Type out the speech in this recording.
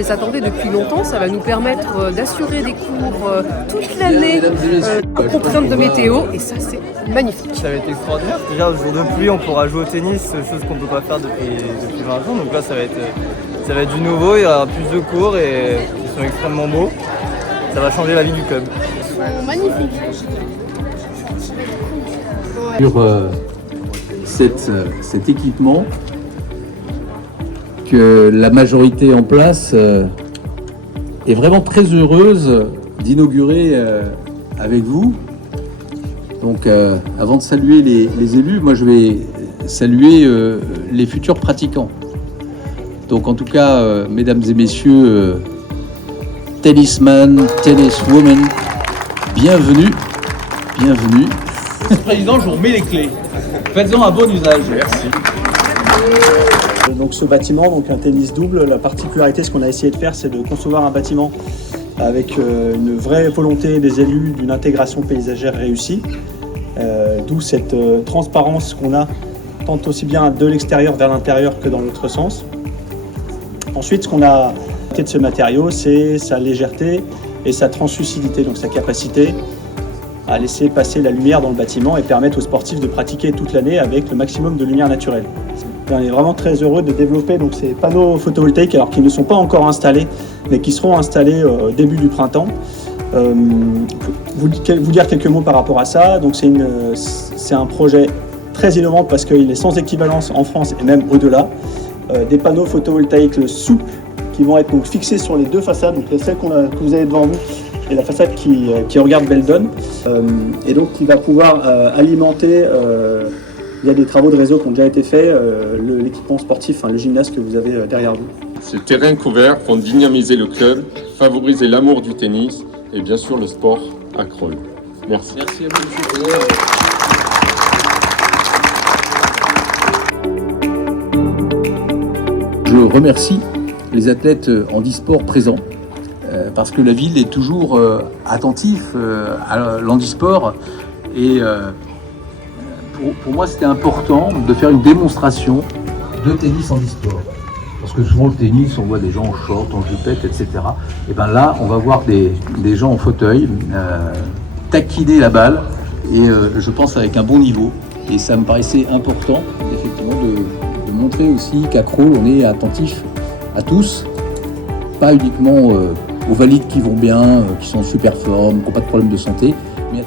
les attendait depuis longtemps. Ça va nous permettre d'assurer des cours toute l'année en contrainte de météo. Et ça, c'est magnifique. Ça va être extraordinaire. Déjà, au jour de pluie, on pourra jouer au tennis, chose qu'on ne peut pas faire depuis 20 ans. Donc là, ça va être du nouveau. Il y aura plus de cours et ils sont extrêmement beaux. Ça va changer la vie du club. Ils sont magnifiques. Sur cet équipement que la majorité en place est vraiment très heureuse d'inaugurer avec vous. Donc avant de saluer les élus, moi je vais saluer les futurs pratiquants. Donc en tout cas, mesdames et messieurs, tennisman, tenniswoman, bienvenue. Monsieur le Président, je vous remets les clés. Faites-en un bon usage. Merci. Donc ce bâtiment, donc un tennis double, la particularité, ce qu'on a essayé de faire, c'est de concevoir un bâtiment avec une vraie volonté des élus d'une intégration paysagère réussie, d'où cette transparence qu'on a tant aussi bien de l'extérieur vers l'intérieur que dans l'autre sens. Ensuite, ce qu'on a de ce matériau, c'est sa légèreté et sa translucidité, donc sa capacité à laisser passer la lumière dans le bâtiment et permettre aux sportifs de pratiquer toute l'année avec le maximum de lumière naturelle. Et on est vraiment très heureux de développer donc, ces panneaux photovoltaïques, alors qu'ils ne sont pas encore installés, mais qui seront installés au début du printemps. Vous dire quelques mots par rapport à ça. Donc c'est un projet très innovant parce qu'il est sans équivalence en France et même au-delà. Des panneaux photovoltaïques souples qui vont être donc fixés sur les deux façades, donc celle que vous avez devant vous et la façade qui regarde Beldon, et donc qui va pouvoir alimenter, via des travaux de réseau qui ont déjà été faits, l'équipement sportif, enfin, le gymnase que vous avez derrière vous. Ces terrains couverts vont dynamiser le club, favoriser l'amour du tennis et bien sûr le sport à Crolles. Merci. Merci à vous, monsieur le Président. Je remercie les athlètes handisport présents parce que la ville est toujours attentive à l'handisport et pour moi c'était important de faire une démonstration de tennis handisport. Parce que souvent le tennis, on voit des gens en short, en jupette, etc. Et bien là, on va voir des gens en fauteuil taquiner la balle et je pense avec un bon niveau. Et ça me paraissait important effectivement de montrer aussi qu'à Crolles, on est attentif à tous, pas uniquement aux valides qui vont bien, qui sont en super forme, qui n'ont pas de problème de santé, mais